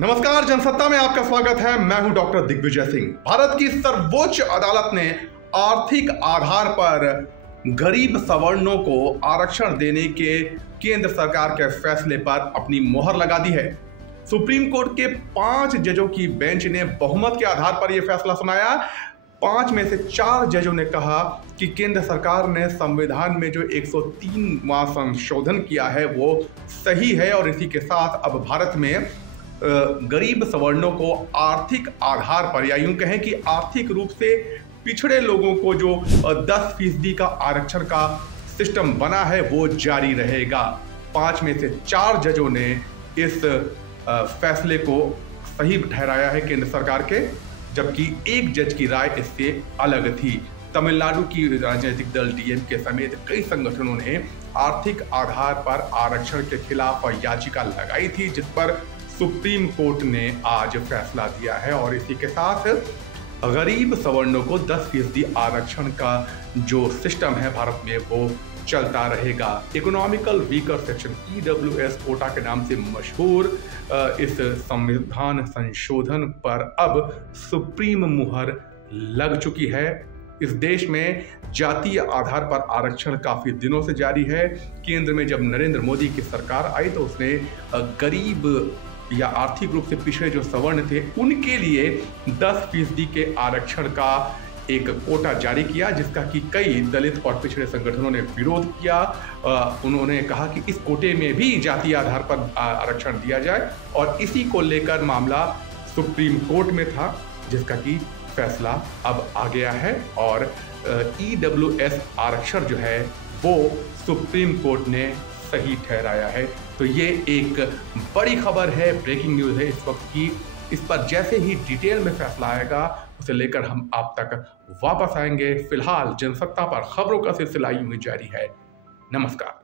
नमस्कार, जनसत्ता में आपका स्वागत है। मैं हूं डॉक्टर दिग्विजय सिंह। भारत की सर्वोच्च अदालत ने आर्थिक आधार पर गरीब सवर्णों को आरक्षण देने के केंद्र सरकार के फैसले पर अपनी मोहर लगा दी है। सुप्रीम कोर्ट के 5 जजों की बेंच ने बहुमत के आधार पर यह फैसला सुनाया। 5 में से 4 जजों ने कहा कि केंद्र सरकार ने संविधान में जो 103वां संशोधन किया है वो सही है और इसी के साथ अब भारत में गरीब सवर्णों को आर्थिक आधार पर, या यूं कहें कि आर्थिक रूप से पिछड़े लोगों को जो 10% का आरक्षण का सिस्टम बना है वो जारी रहेगा। 5 में से 4 जजों ने इस फैसले को सही ठहराया है केंद्र सरकार के, जबकि एक जज की राय इससे अलग थी। तमिलनाडु की राजनीतिक दल डीएमके समेत कई संगठनों ने आर्थिक आधार पर आरक्षण के खिलाफ याचिका लगाई थी, जिस पर सुप्रीम कोर्ट ने आज फैसला दिया है और इसी के साथ गरीब सवर्णों को 10% आरक्षण का जो सिस्टम है भारत में वो चलता रहेगा। Economical weaker section EWS quota के नाम से मशहूर इस संविधान संशोधन पर अब सुप्रीम मुहर लग चुकी है। इस देश में जातीय आधार पर आरक्षण काफी दिनों से जारी है। केंद्र में जब नरेंद्र मोदी की सरकार आई तो उसने गरीब या आर्थिक रूप से पिछड़े जो सवर्ण थे उनके लिए 10% के आरक्षण का एक कोटा जारी किया, जिसका कि कई दलित और पिछड़े संगठनों ने विरोध किया। उन्होंने कहा कि इस कोटे में भी जातीय आधार पर आरक्षण दिया जाए और इसी को लेकर मामला सुप्रीम कोर्ट में था, जिसका कि फैसला अब आ गया है और EWS आरक्षण जो है वो सुप्रीम कोर्ट ने सही ठहराया है। तो ये एक बड़ी खबर है, ब्रेकिंग न्यूज़ है इस वक्त की। इस पर जैसे ही डिटेल में फैसला आएगा उसे लेकर हम आप तक वापस आएंगे। फिलहाल जनसत्ता पर खबरों का सिलसिला यूं ही जारी है। नमस्कार।